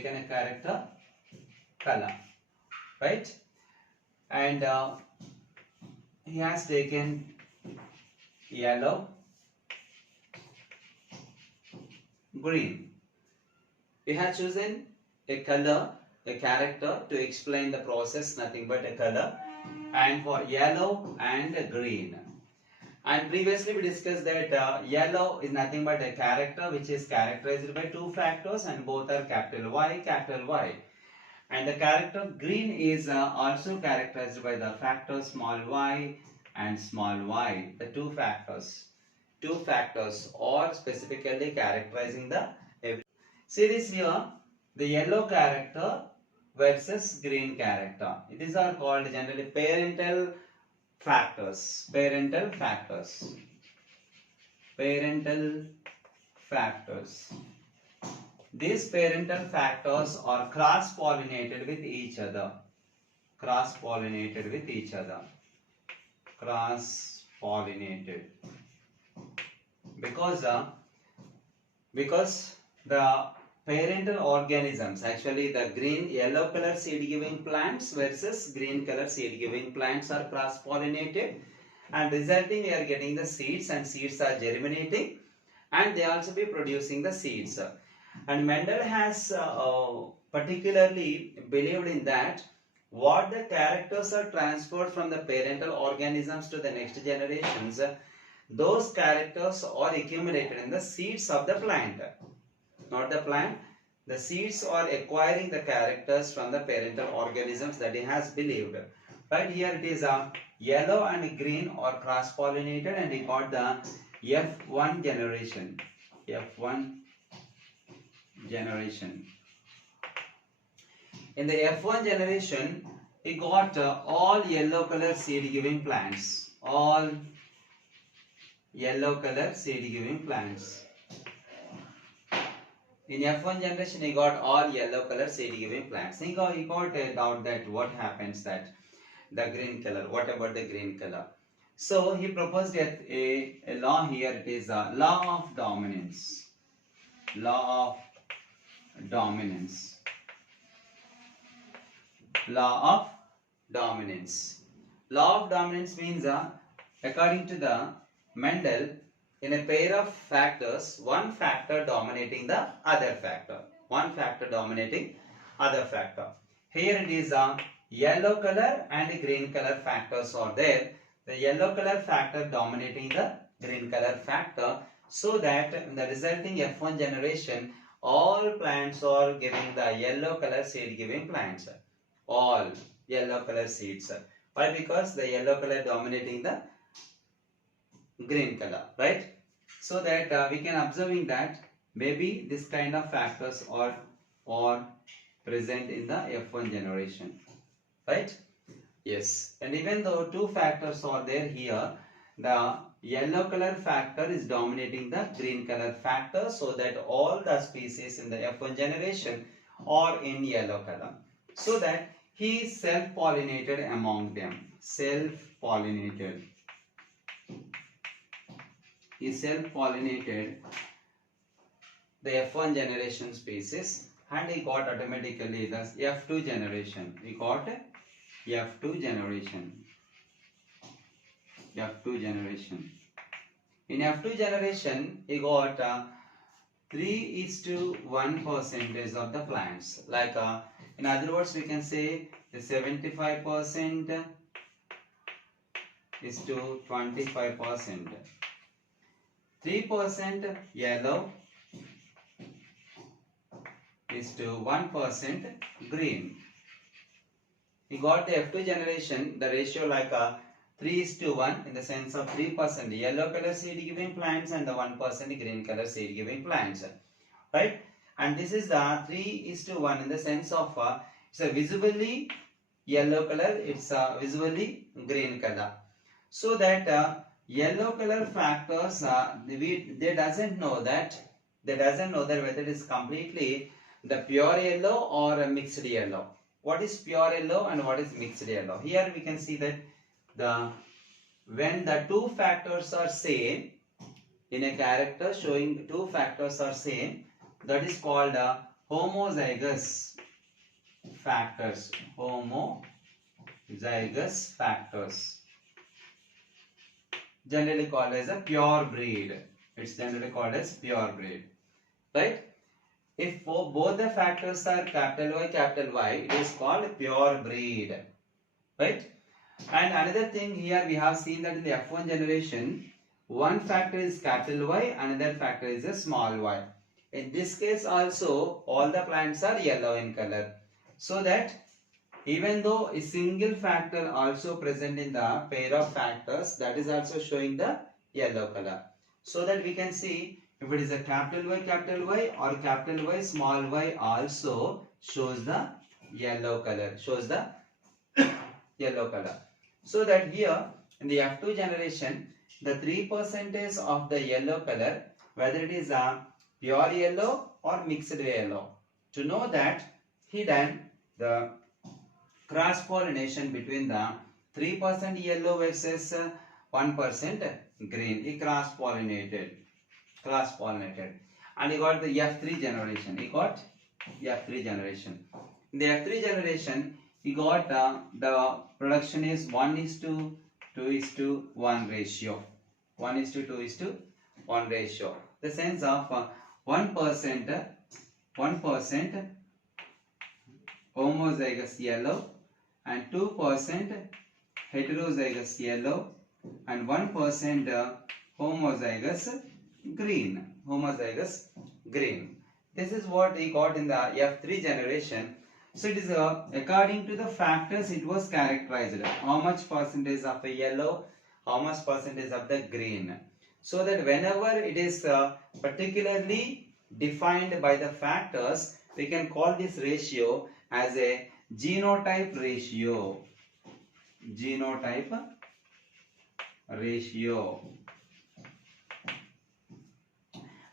taken a character color, right? And he has taken yellow, green. We have chosen a color, a character to explain the process, nothing but a color, and for yellow and green. And previously we discussed that yellow is nothing but a character which is characterized by two factors, and both are capital Y, capital Y. And the character green is also characterized by the factor small y and small y, the two factors. Two factors or specifically characterizing the every. See this here, the yellow character versus green character. These are called generally parental factors. Parental factors. Parental factors. These parental factors are cross-pollinated with each other. Cross-pollinated with each other. Cross-pollinated. Because the parental organisms, actually the yellow color seed giving plants versus green color seed giving plants are cross-pollinated, and resulting we are getting the seeds, and seeds are germinating, and they also be producing the seeds. And Mendel has particularly believed in that what the characters are transferred from the parental organisms to the next generations, those characters are accumulated in the seeds of the plant. Not the plant, the seeds are acquiring the characters from the parental organisms, that he has believed. But here it is yellow and green are cross-pollinated, and he got the F1 generation. F1 generation. In the F1 generation, he got all yellow color seed giving plants. All yellow color seed giving plants. In F1 generation, he got all yellow color seed giving plants. He got a doubt that what happens that the green color, what about the green color? So he proposed a law here. It is a law of dominance. Law of dominance. Law of dominance. Law of dominance means according to the Mendel, in a pair of factors, one factor dominating the other factor. One factor dominating other factor. Here it is yellow color and green color factors are there. The yellow color factor dominating the green color factor, so that in the resulting F1 generation, all plants are giving the yellow color seed giving plants. All yellow color seeds. Why? Because the yellow color dominating the green color, right? So that we can observing that maybe this kind of factors are present in the F1 generation, right? Yes, and even though two factors are there here, the yellow color factor is dominating the green color factor, so that all the species in the F1 generation are in yellow color, so that he self-pollinated among them. Self-pollinated. He self-pollinated the F1 generation species, and he got automatically the F2 generation. He got F2 generation. F2 generation. In F2 generation, he got 3:1% of the plants. Like in other words, we can say the 75% is to 25%. 3% yellow is to 1% green. We got the F2 generation, the ratio like 3:1 in the sense of 3% yellow color seed giving plants and the 1% green color seed giving plants, right? And this is the 3:1 in the sense of it's a visibly yellow color, it's a visually green color. So that yellow color factors, they doesn't know that whether it is completely the pure yellow or a mixed yellow. What is pure yellow and what is mixed yellow? Here we can see that when the two factors are same in a character, showing two factors are same, that is called homozygous factors. Homozygous factors. Generally called as a pure breed. It's generally called as pure breed. Right? If both the factors are capital Y, it is called pure breed. Right? And another thing here, we have seen that in the F1 generation, one factor is capital Y, another factor is a small y. In this case also, all the plants are yellow in color. So that even though a single factor also present in the pair of factors, that is also showing the yellow color. So that we can see if it is a capital Y or capital Y small y also shows the yellow color, yellow color. So that here in the F2 generation, the 3% of the yellow color, whether it is a pure yellow or mixed yellow. To know that, he done the cross pollination between the 3% yellow versus 1% green. He cross pollinated, and he got the F3 generation. In the F3 generation, he got the production is 1:2:1 ratio. 1:2:1 ratio. The sense of 1% homozygous yellow and 2% heterozygous yellow and 1% homozygous green. This is what he got in the F3 generation. So it is according to the factors it was characterized. How much percentage of the yellow, how much percentage of the green. So that whenever it is particularly defined by the factors, we can call this ratio as a genotype ratio.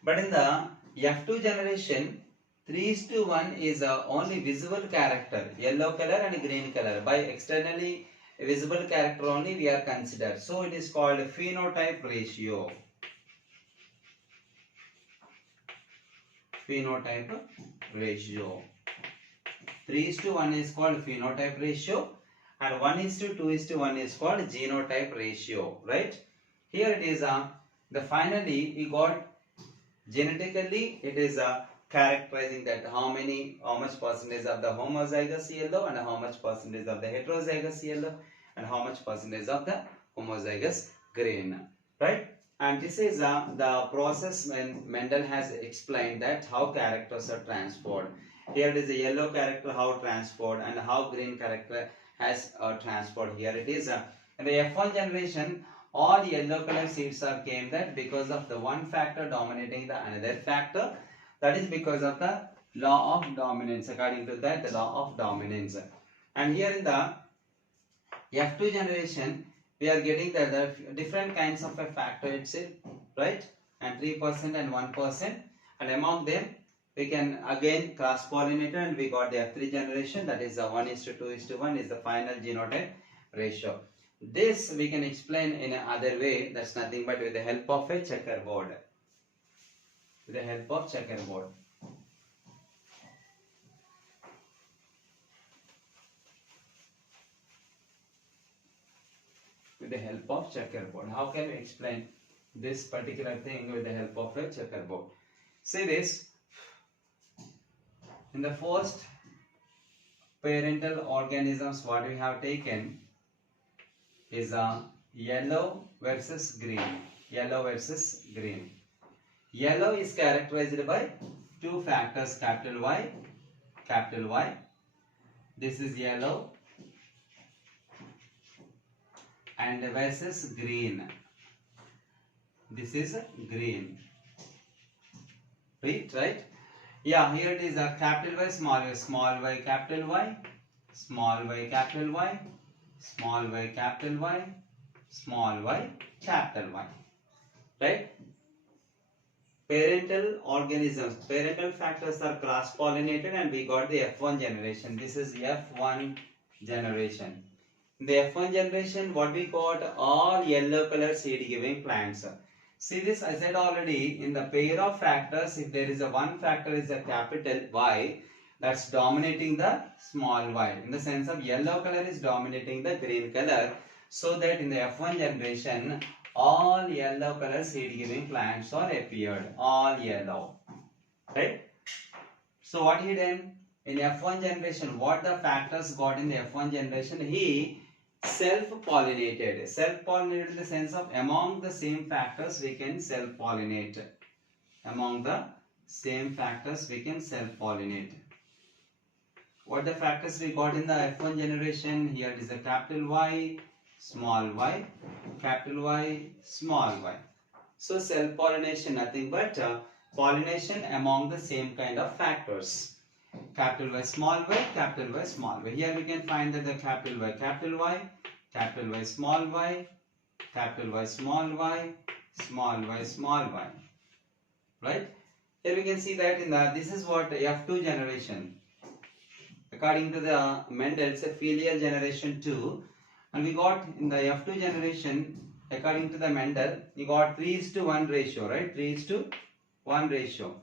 But in the F2 generation, 3:1 is only visible character, yellow color and green color. By externally visible character only we are considered. So it is called phenotype ratio. 3:1 is called phenotype ratio and 1:2:1 is called genotype ratio. Right? Here it is finally we got genetically it is characterizing that how much percentage of the homozygous yellow and how much percentage of the heterozygous yellow and how much percentage of the homozygous green. Right? And this is the process when Mendel has explained that how characters are transferred. Here it is a yellow character how transferred and how green character has transferred. Here it is in the F1 generation, all yellow color seeds are came that because of the one factor dominating the another factor. That is because of the law of dominance. According to that, the law of dominance. And here in the F2 generation, we are getting the different kinds of a factor itself, right? And 3% and 1%. And among them, we can again cross-pollinate and we got the F3 generation. That is 1:2:1 is the final genotype ratio. This we can explain in another way. That's nothing but with the help of a checkerboard. With the help of checkerboard. With the help of checkerboard. How can we explain this particular thing with the help of a checkerboard? See this. In the first parental organisms, what we have taken is yellow versus green. Yellow is characterized by two factors, capital Y. This is yellow and versus green. This is green. Right? Yeah, here it is a capital Y, small y, capital Y, small y, capital Y, small y, capital Y, small y, capital Y. Right? Parental organisms, parental factors are cross-pollinated and we got the F1 generation. This is F1 generation. In the F1 generation, what we got all yellow color seed giving plants. See this, I said already, in the pair of factors, if there is a one factor is a capital Y, that's dominating the small y. In the sense of yellow color is dominating the green color. So that in the F1 generation, all yellow color seed giving plants are appeared. All yellow. Right? So what he done? In F1 generation, what the factors got in the F1 generation? He self-pollinated. Self-pollinated in the sense of among the same factors we can self-pollinate. Among the same factors we can self-pollinate. What the factors we got in the F1 generation? Here it is a capital Y, small y, capital Y, small y. So self-pollination nothing but pollination among the same kind of factors. Capital Y, small y, capital Y, small y. Here we can find that the capital Y, capital Y, small y, capital Y, small y, small y, small y. Right? Here we can see that in the, this is what F2 generation. According to the Mendel, it's a filial generation 2. And we got in the F2 generation, according to the Mendel, we got 3:1 ratio, right? 3:1 ratio.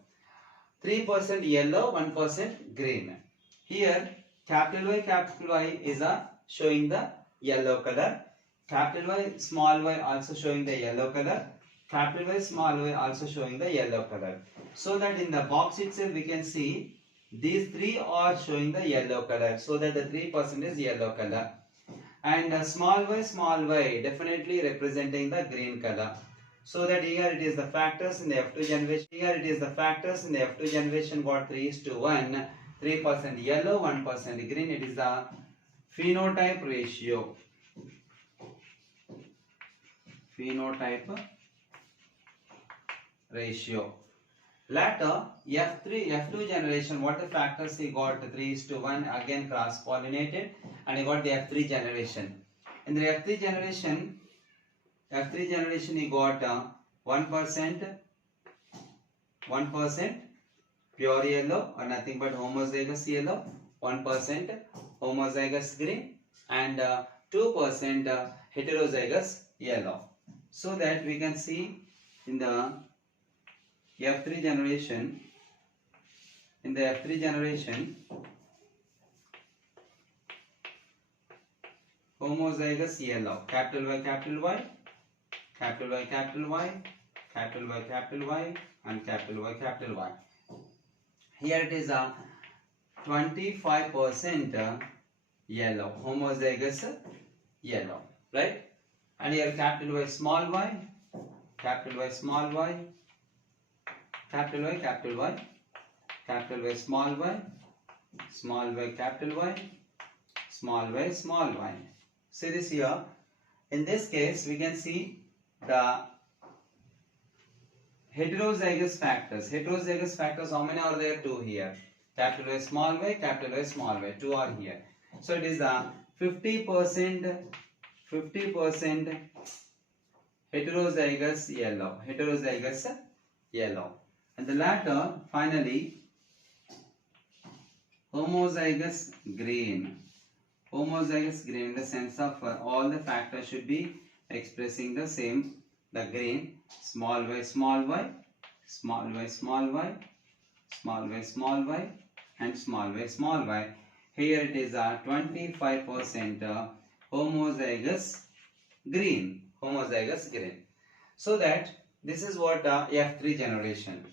3% yellow, 1% green. Here, capital Y is showing the yellow color. Capital Y, small y also showing the yellow color. Capital Y, small y also showing the yellow color. So that in the box itself we can see these three are showing the yellow color. So that the 3% is yellow color. And small y definitely representing the green color. So that here it is the factors in the F2 generation. Here it is the factors in the F2 generation got 3:1. 3% yellow, 1% green. It is the phenotype ratio. Phenotype ratio. Later, F2 generation, what the factors he got 3:1, again cross pollinated, and he got the F3 generation. In the F3 generation he got 1% pure yellow or nothing but homozygous yellow, 1% homozygous green, and 2% heterozygous yellow. So that we can see in the F3 generation, homozygous yellow, capital Y, capital Y, capital Y, capital Y, capital Y, capital Y, and capital Y, capital Y. Here it is a 25% yellow, homozygous yellow, right? And here capital Y, small y, capital Y, small y, capital Y, capital Y, capital Y, small y, small y, capital Y, small y, small y. See this here. In this case, we can see the heterozygous factors. Heterozygous factors, how many are there? 2 here. Capital Y, small y, capital Y, small y. 2 are here. So it is the 50% heterozygous yellow. And the latter, finally, homozygous green. Homozygous green in the sense of all the factors should be expressing the same. The green, small y, small y, small y, small y, small y, small y, and small y, small y. Here it is a 25% homozygous green. So that this is what F3 generation.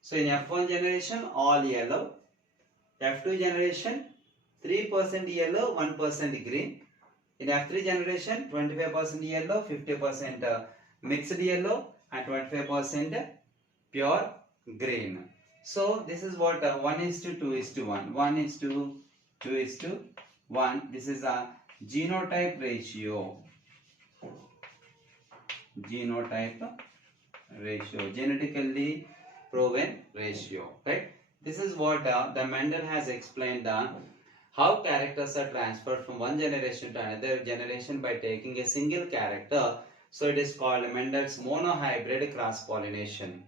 So in F1 generation, all yellow. F2 generation, 3% yellow, 1% green. In F3 generation, 25% yellow, 50% mixed yellow, and 25% pure green. So this is what 1:2:1. 1:2:1. This is a genotype ratio. Genetically proven ratio. Right? This is what the Mendel has explained how characters are transferred from one generation to another generation by taking a single character. So it is called Mendel's monohybrid cross pollination.